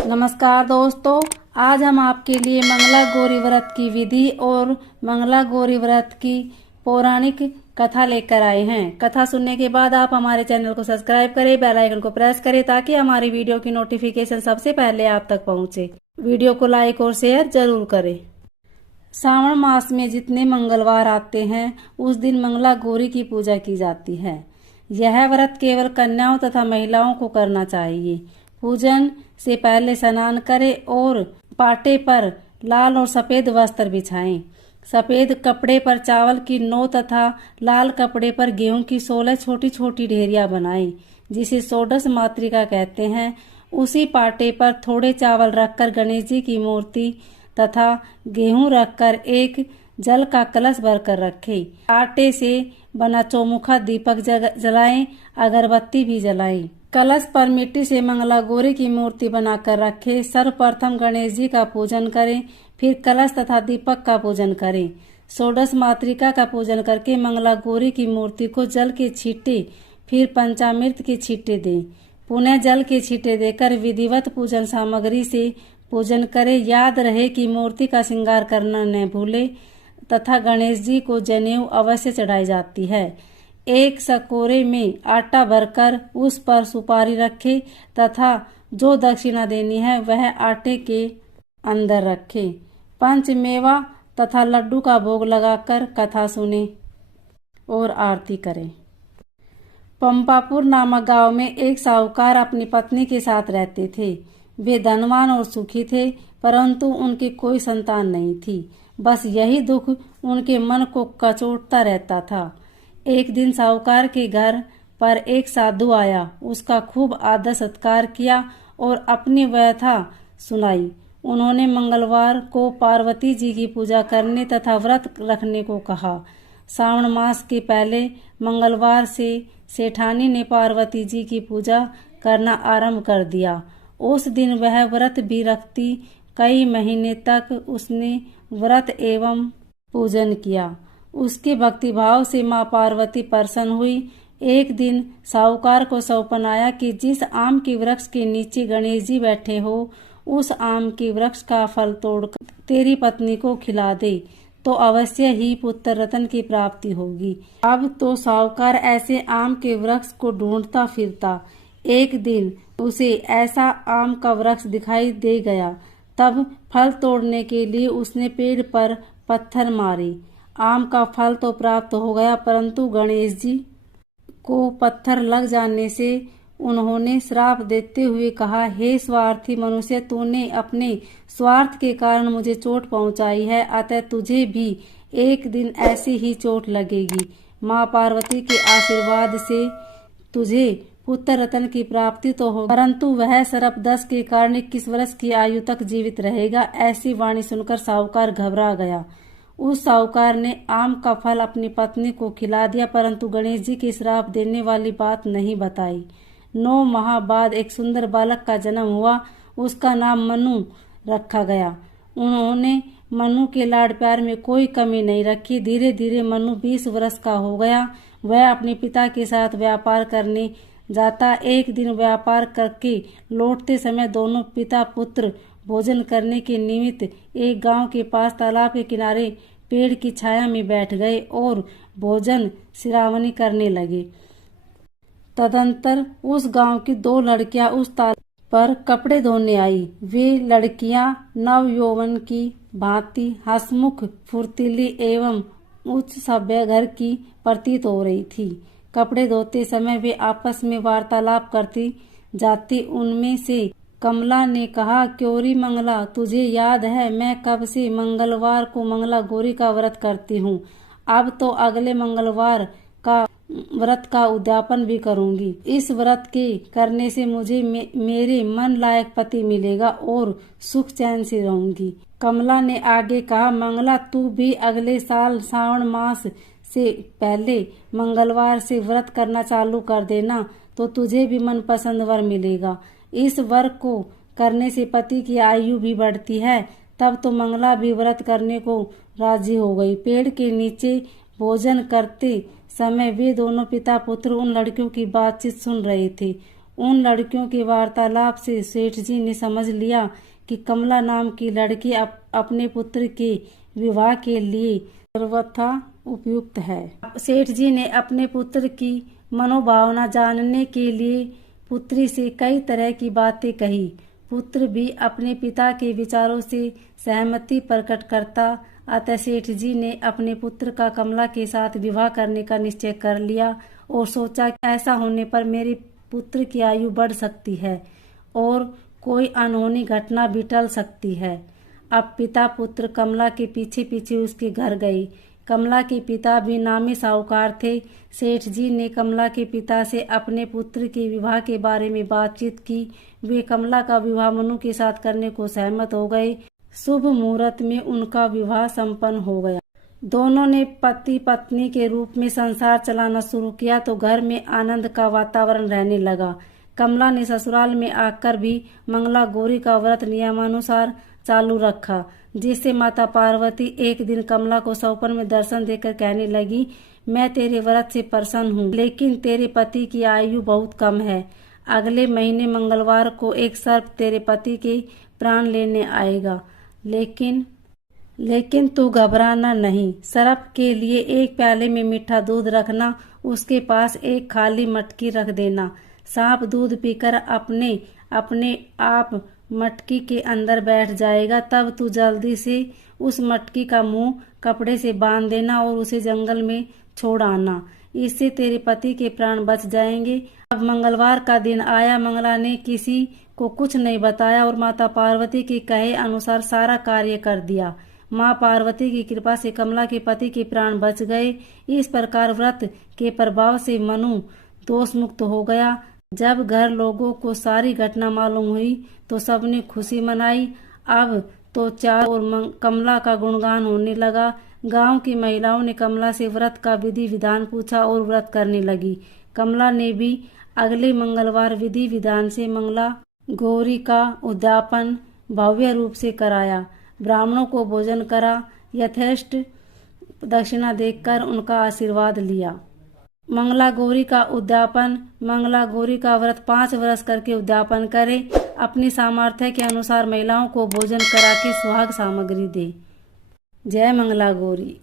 नमस्कार दोस्तों, आज हम आपके लिए मंगला गौरी व्रत की विधि और मंगला गौरी व्रत की पौराणिक कथा लेकर आए हैं। कथा सुनने के बाद आप हमारे चैनल को सब्सक्राइब करें, बेल आइकन को प्रेस करें ताकि हमारी वीडियो की नोटिफिकेशन सबसे पहले आप तक पहुंचे। वीडियो को लाइक और शेयर जरूर करें। श्रावण मास में जितने मंगलवार आते हैं उस दिन मंगला गौरी की पूजा की जाती है। यह व्रत केवल कन्याओं तथा महिलाओं को करना चाहिए। पूजन से पहले स्नान करें और पाटे पर लाल और सफेद वस्त्र बिछाएं। सफेद कपड़े पर चावल की 9 तथा लाल कपड़े पर गेहूं की 16 छोटी छोटी ढेरियां बनाएं, जिसे षोडश मातृका कहते हैं। उसी पाटे पर थोड़े चावल रखकर गणेश जी की मूर्ति तथा गेहूं रखकर एक जल का कलश भरकर रखें। आटे से बना चौमुखा दीपक जलाएं, अगरबत्ती भी जलाएं। कलश पर मिट्टी से मंगला गौरी की मूर्ति बनाकर रखें। सर्वप्रथम गणेश जी का पूजन करें, फिर कलश तथा दीपक का पूजन करें। षोडश मातृका का पूजन करके मंगला गौरी की मूर्ति को जल के छींटे, फिर पंचामृत के छींटे दें। पुनः जल के छींटे देकर विधिवत पूजन सामग्री से पूजन करें। याद रहे कि मूर्ति का श्रृंगार करना न भूले तथा गणेश जी को जनेऊ अवश्य चढ़ाई जाती है। एक सकोरे में आटा भरकर उस पर सुपारी रखे तथा जो दक्षिणा देनी है वह आटे के अंदर रखे। पंचमेवा तथा लड्डू का भोग लगाकर कथा सुने और आरती करें। पंपापुर नामक गांव में एक साहूकार अपनी पत्नी के साथ रहते थे। वे धनवान और सुखी थे, परंतु उनकी कोई संतान नहीं थी। बस यही दुख उनके मन को कचोटता रहता था। एक दिन साहूकार के घर पर एक साधु आया। उसका खूब आदर सत्कार किया और अपनी व्यथा सुनाई। उन्होंने मंगलवार को पार्वती जी की पूजा करने तथा व्रत रखने को कहा। श्रावण मास के पहले मंगलवार से सेठानी ने पार्वती जी की पूजा करना आरंभ कर दिया। उस दिन वह व्रत भी रखती। कई महीने तक उसने व्रत एवं पूजन किया। उसके भक्तिभाव से माँ पार्वती प्रसन्न हुई। एक दिन साहूकार को सौंपन आया कि जिस आम के वृक्ष के नीचे गणेश जी बैठे हो, उस आम के वृक्ष का फल तोड़कर तेरी पत्नी को खिला दे, तो अवश्य ही पुत्र रत्न की प्राप्ति होगी। अब तो साहूकार ऐसे आम के वृक्ष को ढूंढता फिरता। एक दिन उसे ऐसा आम का वृक्ष दिखाई दे गया। तब फल तोड़ने के लिए उसने पेड़ पर पत्थर मारे। आम का फल तो प्राप्त हो गया, परंतु गणेश जी को पत्थर लग जाने से उन्होंने श्राप देते हुए कहा, हे स्वार्थी मनुष्य, तूने अपने स्वार्थ के कारण मुझे चोट पहुंचाई है, अतः तुझे भी एक दिन ऐसी ही चोट लगेगी। माँ पार्वती के आशीर्वाद से तुझे पुत्र रत्न की प्राप्ति तो हो, परंतु वह सर्प दंश के कारण 21 वर्ष की आयु तक जीवित रहेगा। ऐसी वाणी सुनकर साहूकार घबरा गया। उस साहूकार ने आम का फल अपनी पत्नी को खिला दिया, परंतु गणेश जी के श्राप देने वाली बात नहीं बताई। 9 माह बाद एक सुंदर बालक का जन्म हुआ। उसका नाम मनु रखा गया। उन्होंने मनु के लाड प्यार में कोई कमी नहीं रखी। धीरे धीरे मनु 20 वर्ष का हो गया। वह अपने पिता के साथ व्यापार करने जाता। एक दिन व्यापार करके लौटते समय दोनों पिता पुत्र भोजन करने के निमित्त एक गांव के पास तालाब के किनारे पेड़ की छाया में बैठ गए और भोजन श्रावणी करने लगे। तदंतर उस गांव की 2 लड़कियां उस तालाब पर कपड़े धोने आई। वे लड़कियां नव यौवन की भांति हंसमुख, फुर्तीली एवं उच्च सभ्य घर की प्रतीत हो रही थी। कपड़े धोते समय वे आपस में वार्तालाप करती जाती। उनमें से कमला ने कहा, क्योरी मंगला, तुझे याद है मैं कब से मंगलवार को मंगला गौरी का व्रत करती हूँ। अब तो अगले मंगलवार का व्रत का उद्यापन भी करूंगी। इस व्रत के करने से मुझे मेरे मन लायक पति मिलेगा और सुख चैन से रहूंगी। कमला ने आगे कहा, मंगला तू भी अगले साल श्रावण मास से पहले मंगलवार से व्रत करना चालू कर देना, तो तुझे भी मनपसंद वर मिलेगा। इस वर को करने से पति की आयु भी बढ़ती है। तब तो मंगला भी व्रत करने को राजी हो गई। पेड़ के नीचे भोजन करते समय वे दोनों पिता पुत्र उन लड़कियों की बातचीत सुन रहे थे। उन लड़कियों के वार्तालाप से सेठ जी ने समझ लिया कि कमला नाम की लड़की अपने पुत्र के विवाह के लिए सर्वथा उपयुक्त है। सेठ जी ने अपने पुत्र की मनोभावना जानने के लिए पुत्री से कई तरह की बातें कही। पुत्र भी अपने पिता के विचारों से सहमति प्रकट करता। अतः सेठ जी ने अपने पुत्र का कमला के साथ विवाह करने का निश्चय कर लिया और सोचा कि ऐसा होने पर मेरे पुत्र की आयु बढ़ सकती है और कोई अनहोनी घटना भी टल सकती है। अब पिता पुत्र कमला के पीछे पीछे उसके घर गए। कमला के पिता भी नामी साहूकार थे। सेठ जी ने कमला के पिता से अपने पुत्र के विवाह के बारे में बातचीत की। वे कमला का विवाह मनु के साथ करने को सहमत हो गए। शुभ मुहूर्त में उनका विवाह संपन्न हो गया। दोनों ने पति पत्नी के रूप में संसार चलाना शुरू किया तो घर में आनंद का वातावरण रहने लगा। कमला ने ससुराल में आकर भी मंगला गौरी का व्रत नियमानुसार चालू रखा, जिससे माता पार्वती एक दिन कमला को सपने में दर्शन देकर कहने लगी, मैं तेरे व्रत से प्रसन्न हूँ, लेकिन तेरे पति की आयु बहुत कम है। अगले महीने मंगलवार को एक सर्प तेरे पति के प्राण लेने आएगा, लेकिन तू घबराना नहीं। सर्प के लिए एक प्याले में मीठा दूध रखना, उसके पास एक खाली मटकी रख देना। सांप दूध पीकर अपने आप मटकी के अंदर बैठ जाएगा। तब तू जल्दी से उस मटकी का मुंह कपड़े से बांध देना और उसे जंगल में छोड़ आना। इससे तेरे पति के प्राण बच जाएंगे। अब मंगलवार का दिन आया। मंगला ने किसी को कुछ नहीं बताया और माता पार्वती के कहे अनुसार सारा कार्य कर दिया। माँ पार्वती की कृपा से कमला के पति के प्राण बच गए। इस प्रकार व्रत के प्रभाव से मनु दोष मुक्त हो गया। जब घर लोगों को सारी घटना मालूम हुई तो सबने खुशी मनाई। अब तो चारों ओर कमला का गुणगान होने लगा। गांव की महिलाओं ने कमला से व्रत का विधि विधान पूछा और व्रत करने लगी। कमला ने भी अगले मंगलवार विधि विधान से मंगला गौरी का उद्यापन भव्य रूप से कराया। ब्राह्मणों को भोजन करा, यथेष्ट दक्षिणा देकर उनका आशीर्वाद लिया। मंगला गौरी का उद्यापन। मंगला गौरी का व्रत 5 वर्ष करके उद्यापन करे। अपनी सामर्थ्य के अनुसार महिलाओं को भोजन करा के सुहाग सामग्री दे। जय मंगला गौरी।